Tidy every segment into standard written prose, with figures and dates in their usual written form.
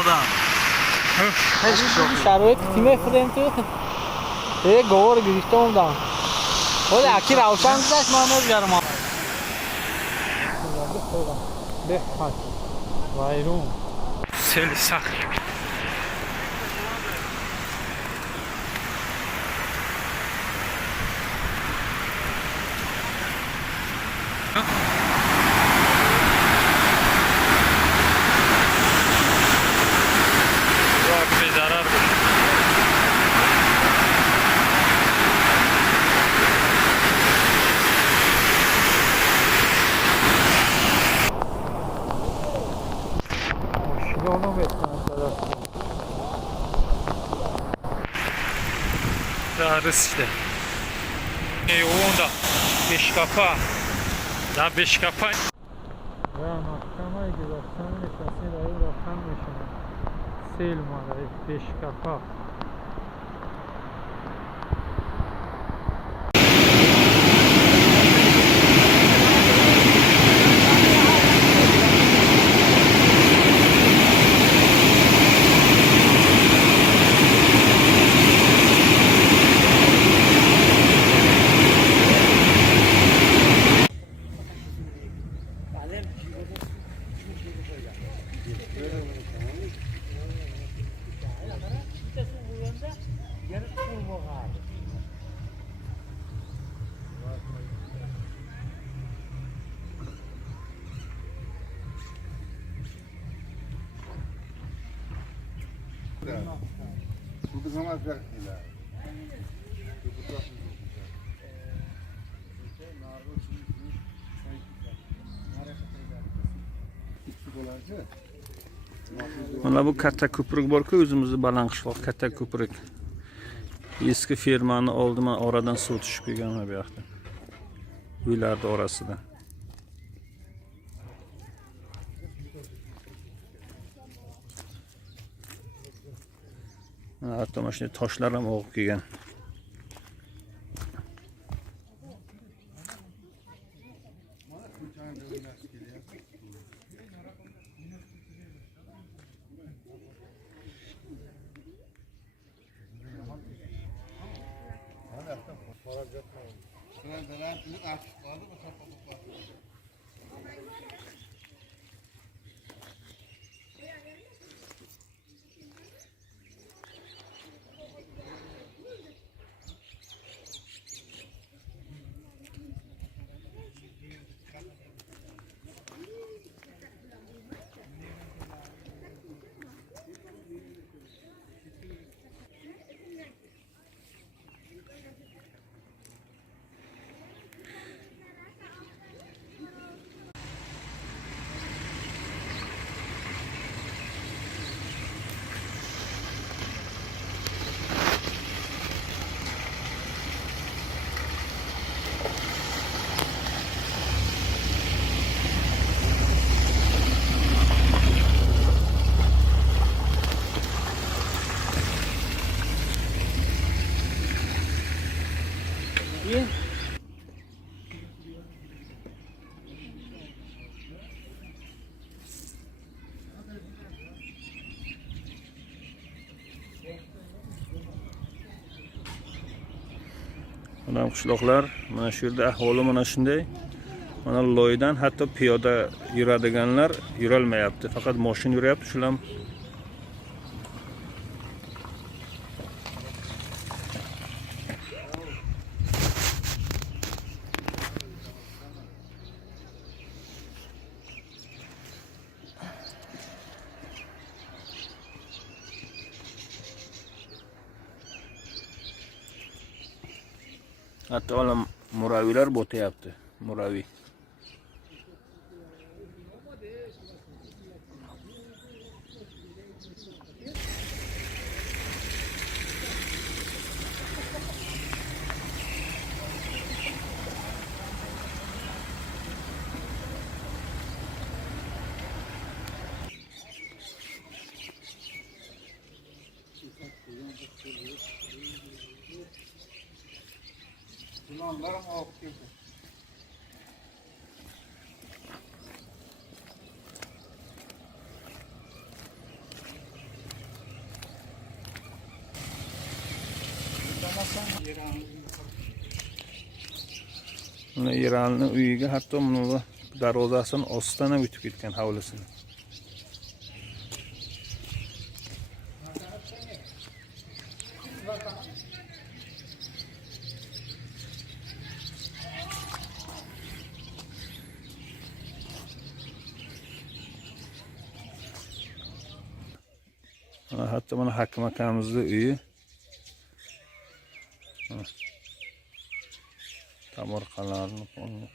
odam. Hech این شرایط تیم فریم تو گوار گریشتم دام خود اکی روشن داشت ما نمیگرم به خاک وایرون Sel sax. Bak bir zarar bu. Onu bekliyorum. Zarız işte. Onda 5 kapa. Daha 5 kapa. Ya mahkemeye gidersen nefesi dahi bakan yaşına. Sel madayı 5 kapak. Tudo como a vermelha. Mana bu katta ko'prik bor-ku, o'zimizning Balandqishloq katta ko'prik. Eski fermani oldiman oradan suv tushib kelgan bu yoqda. Uylarning orasida. Hatto mana shunday toshlar ham og'ib kelgan. Mana qishloqlar, mana shu yerda ahvoli mana shunday. Mana loydan hatto piyoda yuradiganlar yurolmayapti. Faqat mashina yuryapti, shular ham hatto olam muraviylar bo'tayapti. Muraviy. Yılanlar mı okuyor? Mana Iranning uyiga hatto buni darvozasini ostidan ham o'tib ketgan hovlisini. Hatto mana Hakim akamizning uyi. Tomorqalarni qo'ygan.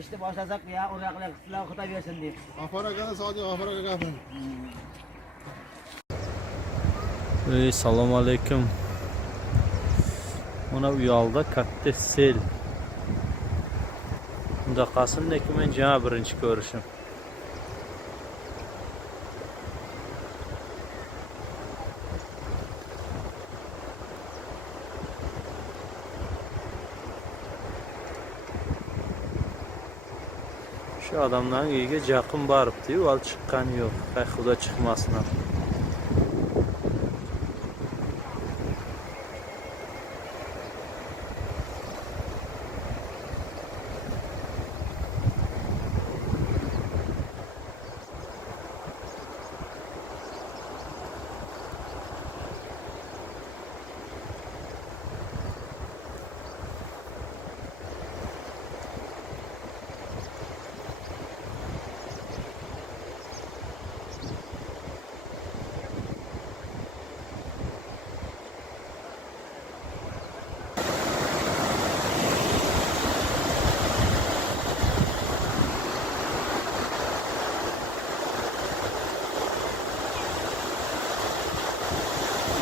İşte başlasak ya oraya silah kutu versin diye. Afaragana sadece afaraga gapim. Assalomu alaykum. Mana bu yo'lda katta sel. Unda qasindaki men jana birinchi ko'rishim. Şu adamların uyiga yaqin boribdi-yu, hali chiqqani yo'q. Hay xudo chiqmasin.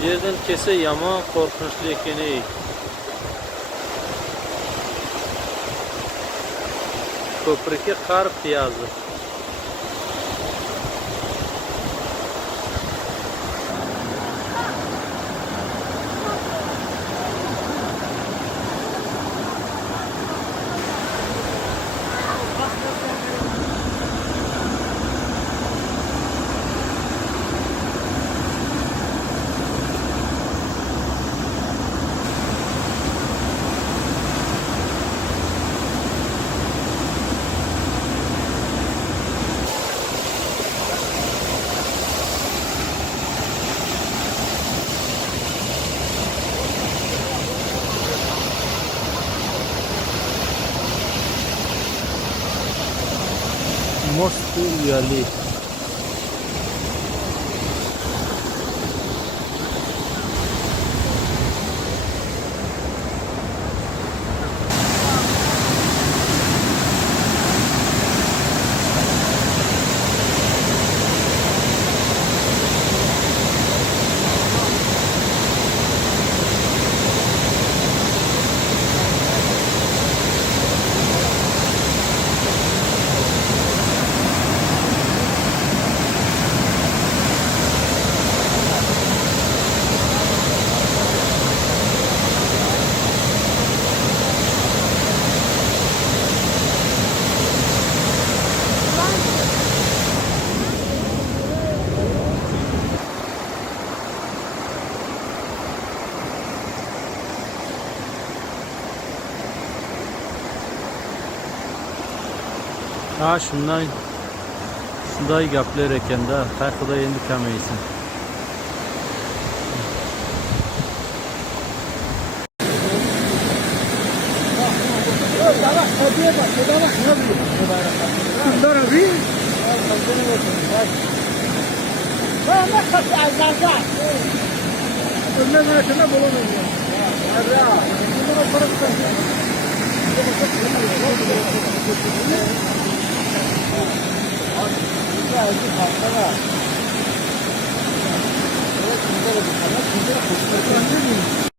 Yerden kese yama korkunçlu ekeni. Ko'prikka qar piyazı. Most uyarlı. Ha shunday gaplar ekanda, hay xudo endi kamaysin. Bana kapı azarda. Önüne versene bulamıyorum. Bunlara para tutar. Evet,